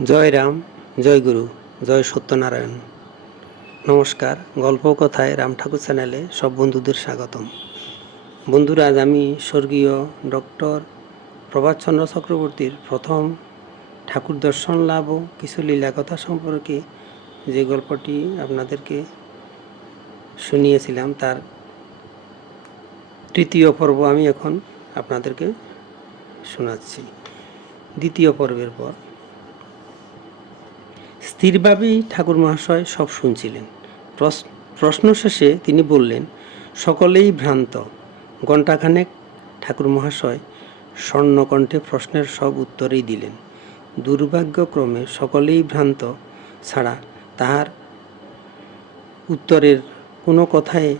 জয় রাম, জয় গুরু, জয় সত্যনারায়ণ। নমস্কার, গল্প কথায় রাম ঠাকুর চ্যানেলে সব বন্ধুদের স্বাগতম। বন্ধুরা, আজ আমি স্বর্গীয় ডক্টর প্রভাতচন্দ্র চক্রবর্তীর প্রথম ঠাকুর দর্শন লাভ ও কিছু লীলাকথা সম্পর্কে যে গল্পটি আপনাদেরকে শুনিয়েছিলাম তার তৃতীয় পর্ব আমি এখন আপনাদেরকে শোনাচ্ছি। দ্বিতীয় পর্বের পর স্থিরভাবেই ঠাকুর মহাশয় সব শুনছিলেন। প্রশ্ন শেষে তিনি বললেন, সকলেই ভ্রান্ত। ঘণ্টাখানেক ঠাকুর মহাশয় স্বর্ণকণ্ঠে প্রশ্নের সব উত্তরেই দিলেন। দুর্ভাগ্যক্রমে সকলেই ভ্রান্ত ছাড়া তাহার উত্তরের কোনো কথাই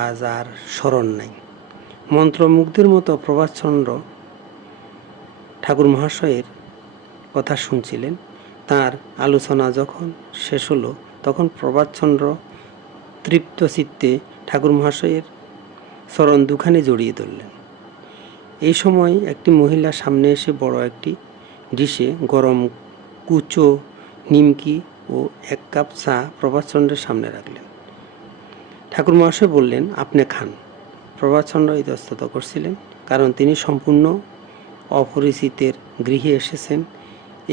আজ আর স্মরণ নাই। মন্ত্রমুগ্ধের মতো প্রভাতচন্দ্র ঠাকুর মহাশয়ের কথা শুনছিলেন। তার আলোচনা যখন শেষ হলো তখন প্রভাতচন্দ্র তৃপ্ত চিত্তে ঠাকুর মহাশয়ের চরণ দুখানে জড়িয়ে ধরলেন। এই সময় একটি মহিলা সামনে এসে বড় একটি ডিশে গরম কুচো নিমকি ও এক কাপ চা প্রভাতচন্দ্রের সামনে রাখলেন। ঠাকুর মহাশয় বললেন, আপনি খান। প্রভাতচন্দ্র ইতস্তত করছিলেন, কারণ তিনি সম্পূর্ণ অপরিচিতের গৃহে এসেছেন।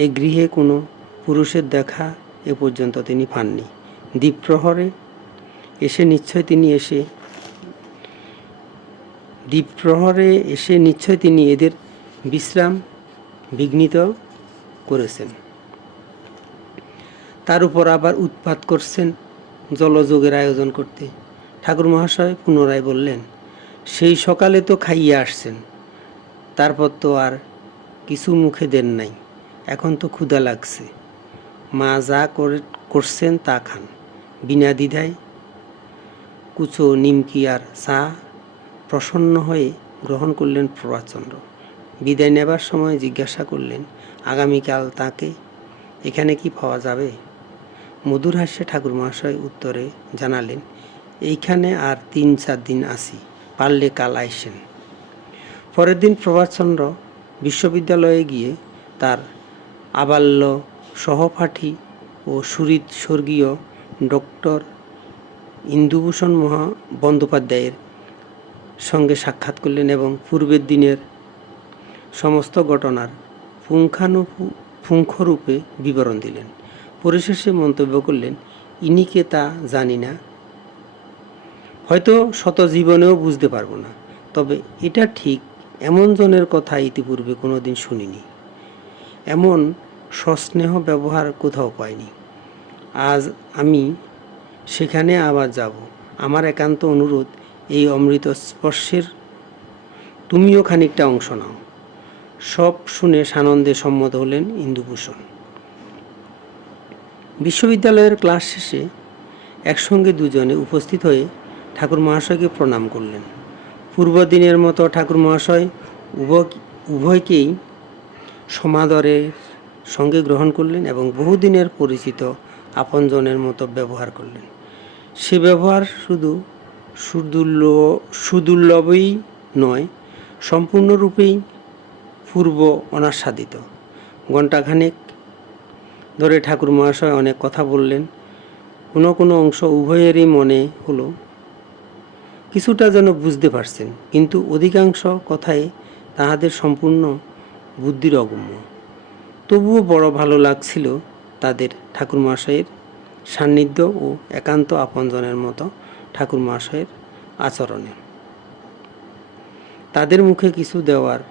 এই গৃহে কোনো পুরুষের দেখা এ পর্যন্ত তিনি পাননি। দ্বীপ্রহরে এসে নিশ্চয় তিনি এদের বিশ্রাম বিঘ্নিত করেছেন। তার উপর আবার উৎপাত করছেন জলযোগের আয়োজন করতে। ঠাকুর মহাশয় পুনরায় বললেন, সেই সকালে তো খাইয়ে আসছেন, তারপর তো আর কিছু মুখে দেন নাই। এখন তো ক্ষুধা লাগছে। মা যা করছেন তা খান। বিনা দ্বিধায় কুচো নিমকি আর চা প্রসন্ন হয়ে গ্রহণ করলেন প্রভাতচন্দ্র। বিদায় নেবার সময় জিজ্ঞাসা করলেন, আগামীকাল তাকে এখানে কি পাওয়া যাবে? মধুর হাস্যে ঠাকুর মহাশয় উত্তরে জানালেন, এইখানে আর 3-4 দিন আছি, পারলে কাল আইসেন। পরের দিন প্রভাতচন্দ্র বিশ্ববিদ্যালয়ে গিয়ে তার আবাল্য সহপাঠী ও সুহৃদ স্বর্গীয় ডক্টর ইন্দুভূষণ বন্দ্যোপাধ্যায়ের সঙ্গে সাক্ষাৎ করলেন এবং পূর্বের দিনের সমস্ত ঘটনার পুঙ্খানুপুঙ্খরূপে বিবরণ দিলেন। পরিশেষে মন্তব্য করলেন, ইনিকে তা জানি না, হয়তো শত জীবনেও বুঝতে পারবো না, তবে এটা ঠিক এমন জনের কথা ইতিপূর্বে কোনোদিন শুনিনি। এমন সস্নেহ ব্যবহার কোথাও পাইনি। আজ আমি সেখানে আবার যাব। আমার একান্ত অনুরোধ, এই অমৃত স্পর্শের তুমিও খানিকটা অংশ নাও। সব শুনে সানন্দে সম্মত হলেন ইন্দুভূষণ। বিশ্ববিদ্যালয়ের ক্লাস শেষে একসঙ্গে দুজনে উপস্থিত হয়ে ঠাকুর মহাশয়কে প্রণাম করলেন। পূর্বদিনের মতো ঠাকুর মহাশয় উভয়কেই সমাদরের সঙ্গে গ্রহণ করলেন এবং বহুদিনের পরিচিত আপনজনের মতো ব্যবহার করলেন। সে ব্যবহার শুধু সুদুর্লভই নয়, সম্পূর্ণরূপেই পূর্ব অনাস্বাদিত। ঘণ্টাখানেক ধরে ঠাকুর মহাশয় অনেক কথা বললেন। কোনো অংশ উভয়েরই মনে হলো কিছুটা যেন বুঝতে পারছেন, কিন্তু অধিকাংশ কথাই তাহাদের সম্পূর্ণ বুদ্ধির অগম্য। তবুও বড় ভালো লাগছিল তাদের ঠাকুর মহাশয়ের সান্নিধ্য ও একান্ত আপনজনের মতো ঠাকুর মহাশয়ের আচরণে। তাদের মুখে কিছু দেওয়ার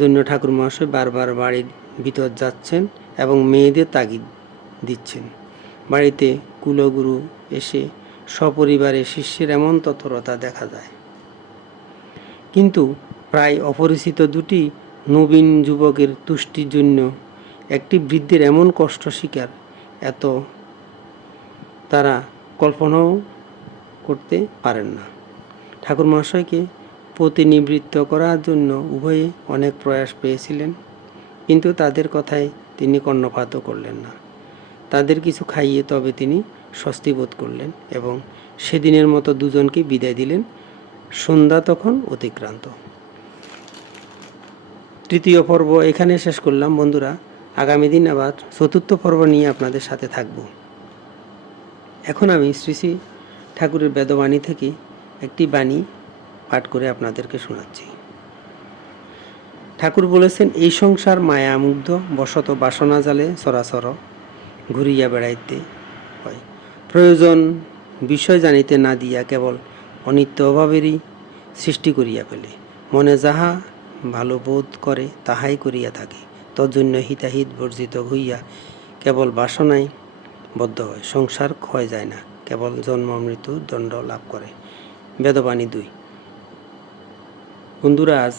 জন্য ঠাকুর মহাশয় বারবার বাড়ির ভিতর যাচ্ছেন এবং মেয়েদের তাগিদ দিচ্ছেন। বাড়িতে কুলগুরু এসে সপরিবারে শিষ্যের এমন তৎপরতা দেখা যায়। কিন্তু প্রায় অপরিচিত দুটি নবীন যুবকের তুষ্টির জন্য একটি বৃদ্ধের এমন কষ্ট স্বীকার এত তারা কল্পনাও করতে পারেন না। ঠাকুর মহাশয়কে প্রতিনিবৃত্ত করার জন্য উভয়ে অনেক প্রয়াস পেয়েছিলেন, কিন্তু তাদের কথায় তিনি কর্ণপাতও করলেন না। তাদের কিছু খাইয়ে তবে তিনি স্বস্তি বোধ করলেন এবং সেদিনের মতো দুজনকে বিদায় দিলেন। সন্ধ্যা তখন অতিক্রান্ত। তৃতীয় পর্ব এখানে শেষ করলাম। বন্ধুরা, আগামী দিন আবার চতুর্থ পর্ব নিয়ে আপনাদের সাথে থাকব। এখন আমি শ্রী শ্রী ঠাকুরের বেদবাণী থেকে একটি বাণী পাঠ করে আপনাদেরকে শোনাচ্ছি। ঠাকুর বলেছেন, এই সংসার মায়ামুগ্ধ বশত বাসনা জালে চরাচর ঘুরিয়া বেড়াইতে হয়। প্রয়োজন বিষয় জানিতে না দিয়া কেবল অনিত্য অভাবেরই সৃষ্টি করিয়া ফেলে। মনে যাহা ভালো বোধ করে তাহাই করিয়া থাকে। তজ্জন্য হিতাহিত বর্জিত হইয়া কেবল বাসনায় বদ্ধ হয়। সংসার ক্ষয় যায় না, কেবল জন্ম মৃত্যু দণ্ড লাভ করে। বেদবাণী 2। বন্ধুরা, আজ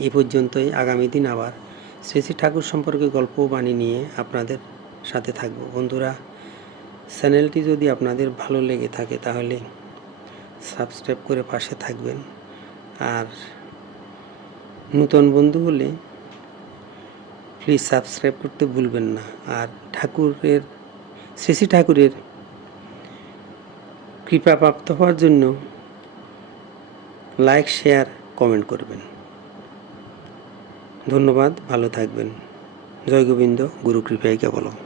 এই পর্যন্তই। আগামী দিন আবার শ্রী শ্রী ঠাকুর সম্পর্কে গল্প বাণী নিয়ে আপনাদের সাথে থাকব। বন্ধুরা, চ্যানেলটি যদি আপনাদের ভালো লেগে থাকে তাহলে সাবস্ক্রাইব করে পাশে থাকবেন। আর নতুন বন্ধু হলে প্লিজ সাবস্ক্রাইব করতে ভুলবেন না। আর ঠাকুরের শ্রী শ্রী ঠাকুরের কৃপা প্রাপ্ত হওয়ার জন্য লাইক, শেয়ার, কমেন্ট করবেন। ধন্যবাদ, ভালো থাকবেন। জয় গোবিন্দ, গুরু কৃপায় কেবল।